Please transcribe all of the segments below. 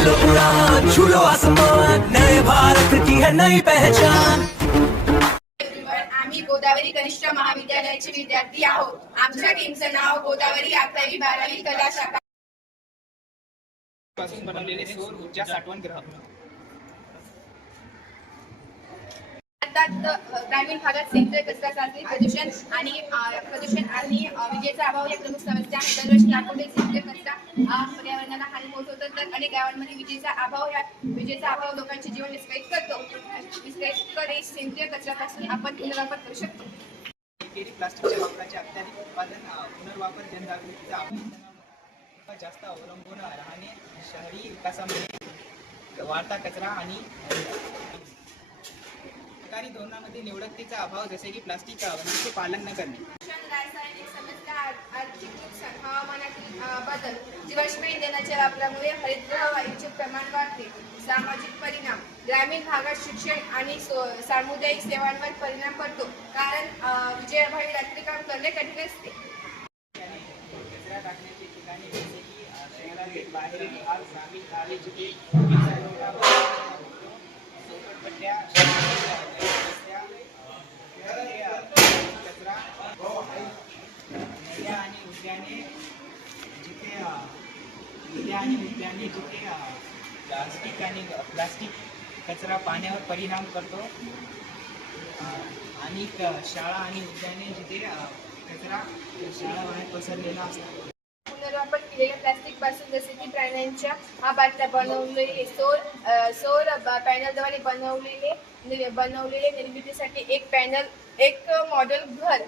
Low उड़ान, छू low आसमान, नए भारत की है नई पहचान। आम्ही गोदावरी कनिष्ठ महाविद्यालयाचे विद्यार्थी आहोत. आमच्या टीमचं नाव गोदावरी 11वी-12वी कला शाखा. पासून बनवलेले सौर ऊर्जा साठवण ग्रह. ग्रामीण भागात सेंद्रिय कचरा साचणे, प्रदूषण आणि विजेचा अभाव या प्रमुख समस्या आहेत. दरवर्षी लाखोंचे सेंद्रिय कचरा पर्यावरणाला हानी पोहोचवतो, तर अनेक गावांमध्ये विजेचा अभाव लोकांचे जीवन विस्कळीत करतो. सेंद्रिय कचऱ्यापासून आपण पुनर्वापर करू शकतो. प्लास्टिकच्या वापराचे अत्याधिक उत्पादन, पुनर्वापर, जनजागृतीचा अभाव, जास्त अवलंबून राहणे, शहरी विकासामध्ये वाढता कचरा आणि सरकारी धोरणामध्ये निवडकतेचा अभाव, जसे की प्लास्टिक बंदीचे पालन न करणे. रासायनिक समस्या, आर्थिक नुकसान, हवामानातील बदल, जीवाश्म इंधनाच्या वापरामुळे हरितगृह वायूचे प्रमाण वाढते. सामाजिक परिणाम, ग्रामीण भागात शिक्षण आणि सामुदायिक सेवांवर परिणाम पडतो, कारण विजेअभावी रात्री काम करणे कठीण असते. कचरा टाकण्याची ठिकाणे, जसे की शहरातील बाहेरील भाग, ग्रामीण गावे जिथे झोपडपट्ट्या, रस्त्या, कचरा, नद्या आणि उद्याने जिथे प्लास्टिक कचरा पाण्यावर परिणाम करतो, आणि शाळा आणि उद्याने जिथे कचरा शाळाबाहेर पसरलेला असतो. पुनर्वापर केलेल्या प्लास्टिक पासून, जसे की प्राण्यांच्या बाटल्या बनवलेले, सौर पॅनलद्वारे बनवलेले निर्मितीसाठी एक मॉडेल घर,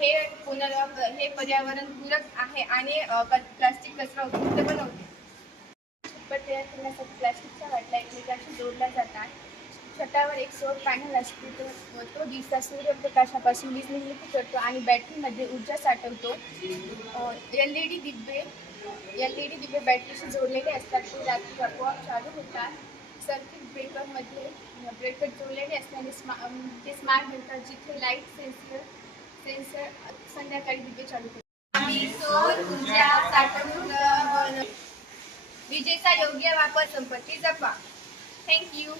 हे पर्यावरणपूरक आहे आणि प्लास्टिक कचरा उपयुक्त बनवते. तयार करण्यासाठी प्लास्टिकच्या बाटल्या एकमेकांशी जोडल्या जातात. छतावर एक सौर पॅनल असतो, तो दिवसा सूर्यप्रकाशापासून वीज निर्मिती करतो आणि बॅटरीमध्ये ऊर्जा साठवतो. एलईडी दिवे बॅटरीशी जोडलेले असतात, ते रात्री आपोआप चालू होतात. सर्किट ब्रेकर जोडलेले असल्याने ते स्मार्ट बनतात, जिथे लाईट सेन्सर संध्याकाळी दिवे चालू करतात. आम्ही सौर ऊर्जा साठवून विजेचा योग्य वापर, संपत्ती जपा. थँक्यू.